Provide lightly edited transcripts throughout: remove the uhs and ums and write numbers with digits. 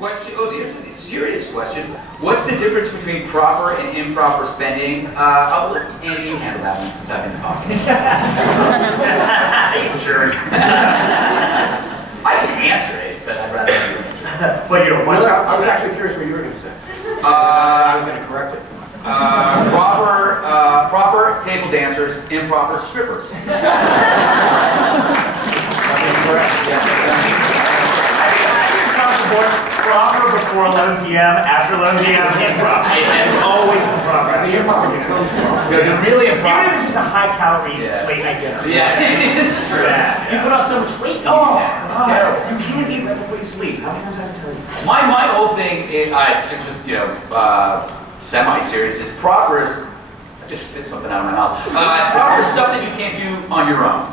Question. Oh, here's a serious question. What's the difference between proper and improper spending? I'll let Andy, you handle that one since I've been talking. Sure. I can answer it, but I'd rather you answer. But you don't want to. I was actually curious what you were going to say. I was going to correct it. Proper table dancers, improper strippers. Proper before 11 p.m., after 11 p.m., improper. It's always improper. The improper becomes proper. They're really improper. Even if it's just a high-calorie late night dinner. Yeah, it's true. You put on so much weight. Oh, you can't eat right before you sleep. How many times have I tell you? My whole thing is, it's just, semi-serious, is proper is, I just spit something out of my mouth. Proper stuff that you can't do on your own.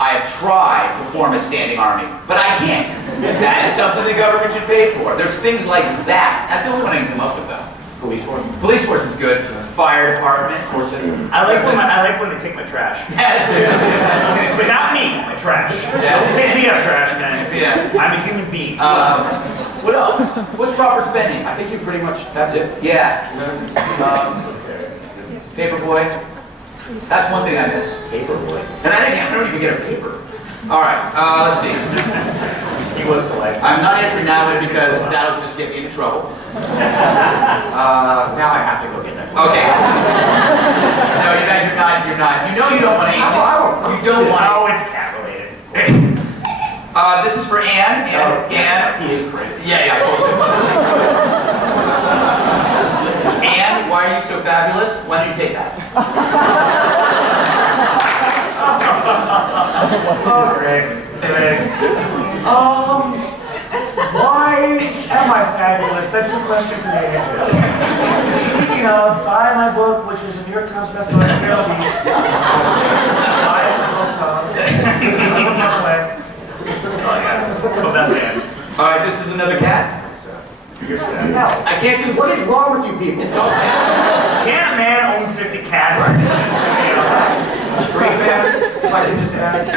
I have tried to form a standing army, but I can't. That is something the government should pay for. There's things like that. That's the only one I can come up with, though. Police force. Police force is good. Fire department. I like when they take my trash. That's it. But not me, my trash. Yeah. Don't pick me up, trash man. Yeah. I'm a human being. What else? What's proper spending? I think you pretty much, that's it. Yeah. Paperboy. That's one thing I miss. Paperboy. And I don't even get a paper. All right, let's see. He was delightful. I'm not answering that one because that'll just get me into trouble. Now I have to go get that. Okay. No, you're not. You know you don't want to eat it. You don't want to. Oh, it's cat related. This is for Anne. Anne. He is crazy. Yeah, I told you. Anne, why are you so fabulous? Why don't you take that? Oh, Greg. Why am I fabulous? That's a question for the ages. Speaking of, buy my book, which was a New York Times bestseller in Jersey. Buy it from both times. Oh, yeah. So that's it. All right, this is another cat. You're sad. Hell, I can't do. what is wrong with you people? It's all cat. Can a man own 50 cats? Straight man? Like just bad?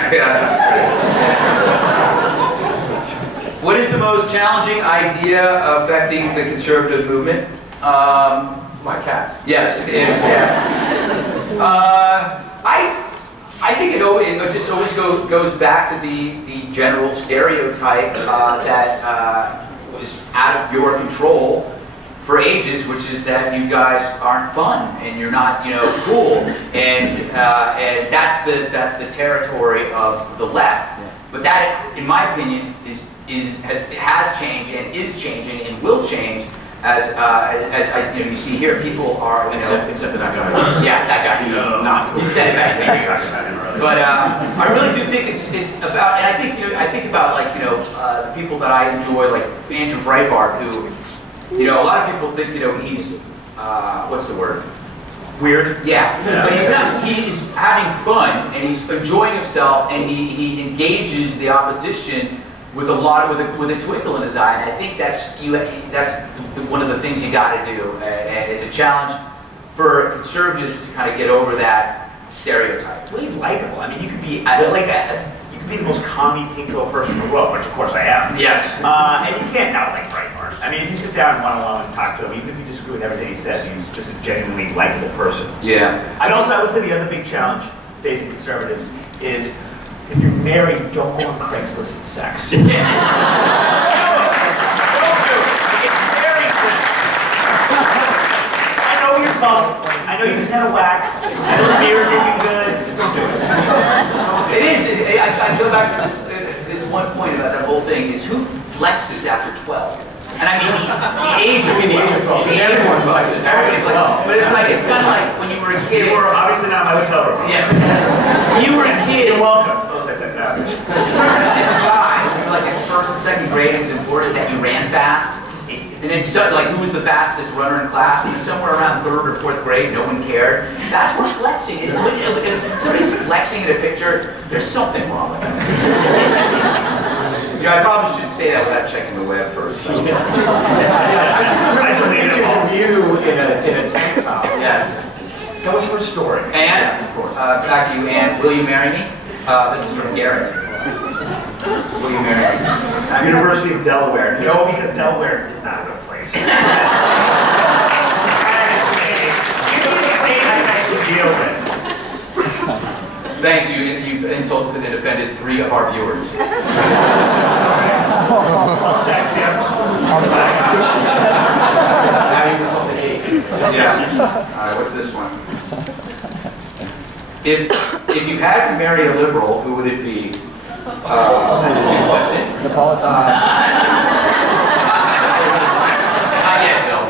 What is the most challenging idea affecting the conservative movement? My cats. Yes, it is cats. I think it just always goes back to the general stereotype that was out of your control for ages, which is that you guys aren't fun and you're not, cool, and that's the territory of the left. Yeah. But that, in my opinion, has changed and is changing and will change as you see here. People are Except for that guy. yeah, that guy. He's not cool. You said it back then. But I really do think it's about, and I think about the people that I enjoy, like Andrew Breitbart, who a lot of people think he's what's the word? Weird. Yeah, but he's not. He's having fun and he's enjoying himself, and he engages the opposition with a twinkle in his eye. And I think that's one of the things you got to do, and it's a challenge for conservatives to kind of get over that stereotype. Well, he's likable. I mean, you could be you could be the most commie pinko person in the world, which of course I am. Yes. And you can't not like Breitbart. I mean, if you sit down one-on-one and talk to him, even if you disagree with everything he says, he's just a genuinely likable person. Yeah. I would say the other big challenge facing conservatives is, if you're married, don't go on Craigslist and sex. Don't do it. It's very simple. I know you're buff. I know you just had a wax. I know the beer's looking good. Just don't do it. It is. I go back to this one point about that whole thing is who flexes after 12? And I mean the age of 12. Everyone flexes. Everybody flexes. But it's kind of like when you were a kid. You were obviously not my hotel room. Yes. When you were a kid. You're welcome. Suppose I said that. As a guy, like in first and second grade, it was important that you ran fast. And then who was the fastest runner in class? And then somewhere around 3rd or 4th grade, no one cared. That's what flexing is. If somebody's flexing in a picture, there's something wrong with it. I probably shouldn't say that without checking the web first. I believe you in a tank top. Yes. Tell us her story. Anne, of course. back to you, Anne. Will you marry me? This is from Garrett. Will you marry? University of Delaware. No, because Delaware is not a good place. It's a state I can deal with. Thanks, you've insulted and offended 3 of our viewers. I'll sex you. Now you've insulted 8. Yeah. All right, what's this one? If you had to marry a liberal, who would it be? That's a good question. Not yet, Bill.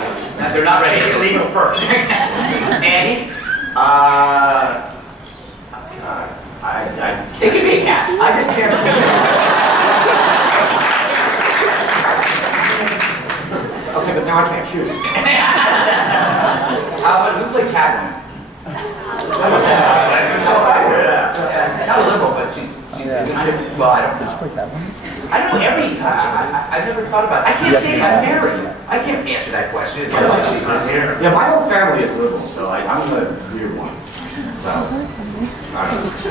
They're not ready. Get legal first. Andy? It could be a cat. I just can't. Okay, but now I can't choose. How about who played Catwoman? Not a liberal, but she's well, I don't know. I don't know I've never thought about it. I can't say I'm married. I can't answer that question. Yeah, my whole family is liberal, so I'm the weird one. So, I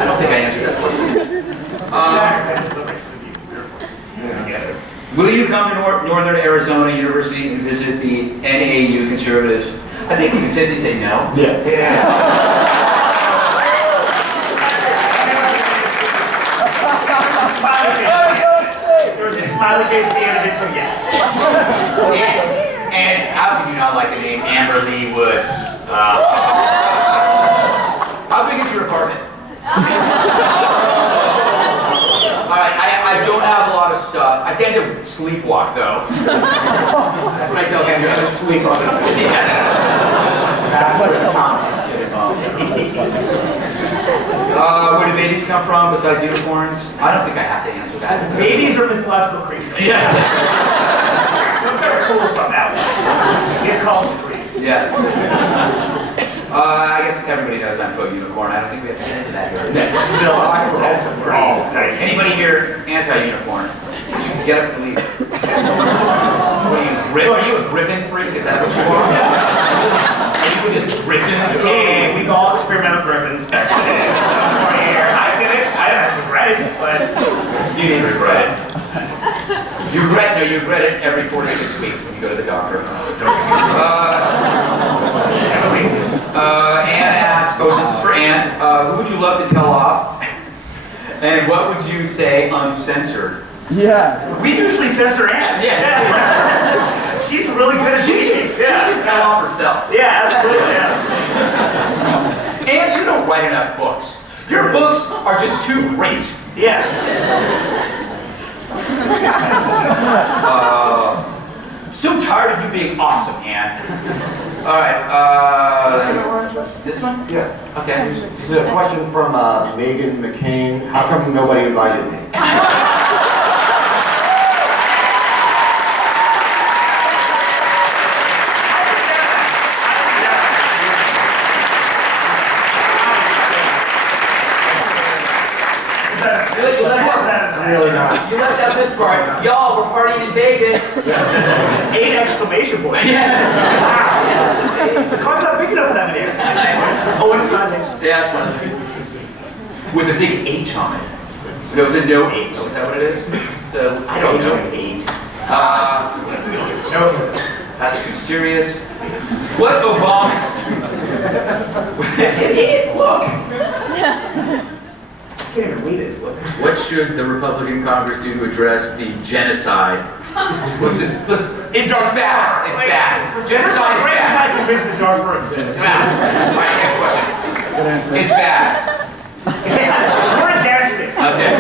don't think I answered that question. Will you come to Northern Arizona University and visit the NAU conservatives? I think you can safely say no. yeah. There was a smiley face at the end of it, so yes. And how can you not like the name Amber Lee Wood? How big is your apartment? Alright, I don't have a lot of stuff. I tend to sleepwalk though. That's what I tell you. I just sleep on it. That's what's Where do babies come from besides unicorns? I don't think I have to answer that. Babies are mythological creatures. Yes. Those are cool somehow. Get college degrees. Yes. I guess everybody knows I'm pro-unicorn. I don't think we have to get into that here. Still, that's a pretty nice. Anybody here anti-unicorn? Get up and leave. What are you, are you a griffin freak? Is that what you are? Are you with this griffin? Hey, we call experimental griffins back then. I did it. I don't regret it, but you didn't regret it. You regret it every 4 to 6 weeks when you go to the doctor. Anne asks, oh, this is for Anne. Who would you love to tell off? And what would you say uncensored? Yeah. We usually censor Anne. Yes. Yeah. She's really good at teaching. She should tell off herself. Yeah, absolutely. Yeah. And you don't write enough books. Your books are just too great. Yes. So tired of you being awesome, Anne. All right. This one? Yeah. Okay. This is a question from Megan McCain. How come nobody invited me? Really not. You left out this part. Y'all, we're partying in Vegas. 8 exclamation points. The car's not big enough for that many exclamation points. Oh, it's not. Yeah, that's one of them. With a big H on it. There was a no H. Is that what it is? So, I don't know. No. That's too serious. What Obama? Look. I can't even read it. What should the Republican Congress do to address the genocide? What's this? It's bad. It's bad. Genocide is bad. I convinced the Darfur exists. It's bad. All right, next question. It's bad. We're against it. Okay.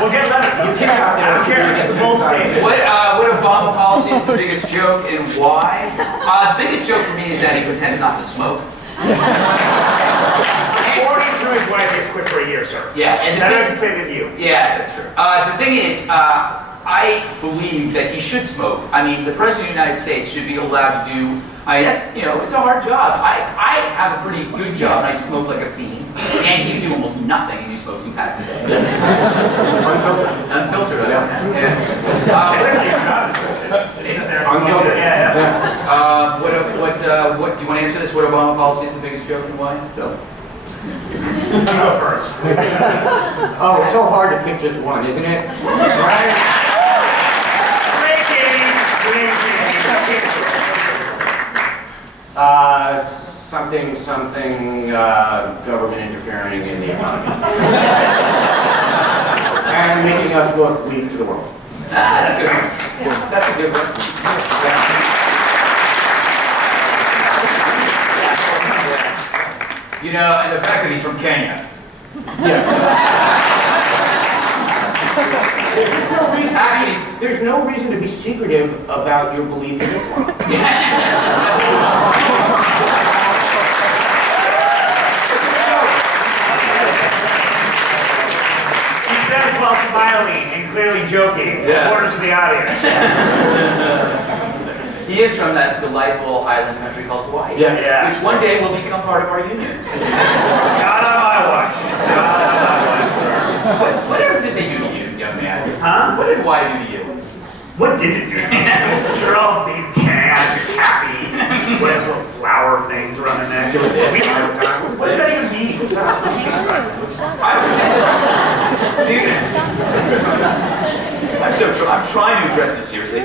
We'll get letters. You can't. I don't care. It's a bold statement. What Obama policy is the biggest joke and why? The biggest joke for me is that he pretends not to smoke. According to his wife, it's quit for a year, sir. Yeah, and that I can say than you. Yeah, that's true. The thing is, I believe that he should smoke. I mean, the President of the United States should be allowed to do, that's, it's a hard job. I have a pretty good job, and I smoke like a fiend. And you do almost nothing, and you smoke 2 packs a day. Unfiltered. Yeah. Unfiltered. Yeah. What do you want to answer this? What Obama policy is the biggest joke and why? No. You go first. Oh, it's so hard to pick just one, isn't it? Right? Something, government interfering in the economy. And making us look weak to the world. That's a good one. That's a good one. You know, and the fact that he's from Kenya. Yeah. There's no reason to be secretive about your belief in Islam. While smiling and clearly joking, yes. Orders of the audience. He is from that delightful island country called Hawaii, yes. Yes. which one day will become part of our union. Not on my watch. Not on my watch. Whatever did they do to you, young man? Huh? What did Hawaii do to you? What did it do? You're all big, tan, happy, with those little flower things around their neck. What does that even mean? I would say that, I'm trying to address this seriously.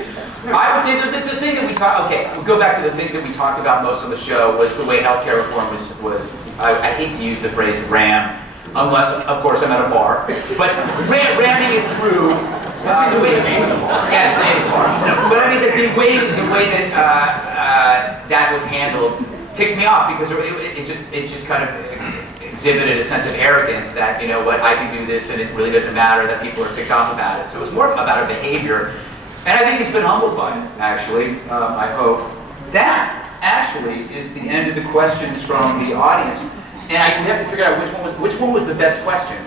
I would say that the thing that we talked, okay, we'll go back to the things that we talked about most on the show was the way healthcare reform was I hate to use the phrase ram, unless, of course, I'm at a bar, but ramming it through. The way the name of the bar. Yeah, it's the name of the bar. But I mean, the way that that was handled ticked me off because it just kind of exhibited a sense of arrogance that, you know what, I can do this and it really doesn't matter that people are ticked off about it. So it was more about a behavior, and I think he's been humbled by it, actually, I hope. That actually is the end of the questions from the audience, and we have to figure out which one was the best question.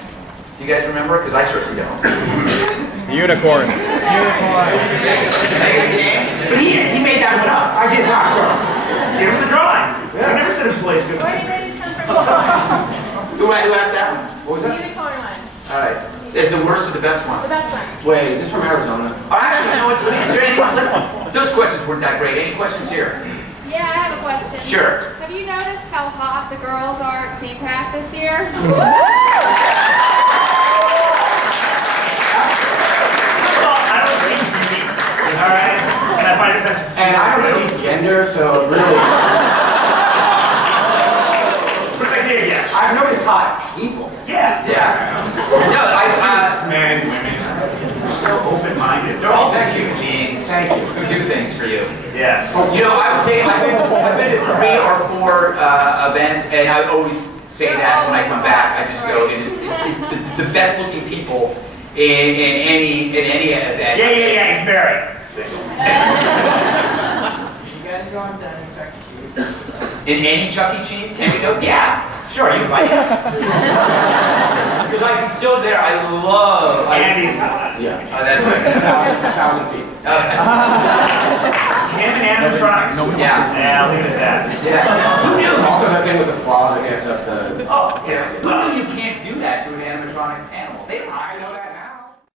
Do you guys remember? Because I certainly don't. Unicorn. But he made that one up. I did not, sir. Give him the drawing. I never said employees good. Who asked that one? What was that? Unicorn one. All right. Is the worst or the best one? The best one. Wait, is this from Arizona? Oh, actually, no. Is there anyone? Those questions weren't that great. Any questions here? Yeah, I have a question. Sure. Have you noticed how hot the girls are at CPAC this year? Alright? And I find it offensive. And I don't see gender, so really... But I did, yes. I've noticed hot people. Yeah. Yeah. No, Men, women. You're so open-minded. they're all just human beings who do things for you. Yes. You know, I would say I've been to 3 or 4 events, and I always say that when I come back. I just go, it's the best-looking people in any event. Yeah, he's married. You guys going to any Chuck E. Cheese? In any Chuck E. Cheese? Can we go? Yeah. Sure, you invite us. Because I'm still there. I love... Andy's hot. Yeah. Oh, that's right. 1,000 feet. Oh, that's Him and animatronics. Yeah. Yeah, I'll leave it at that. Yeah. Who knew? Also that thing with the claw that gets up the... Oh, yeah. Who knew you can't do that to an animatronic?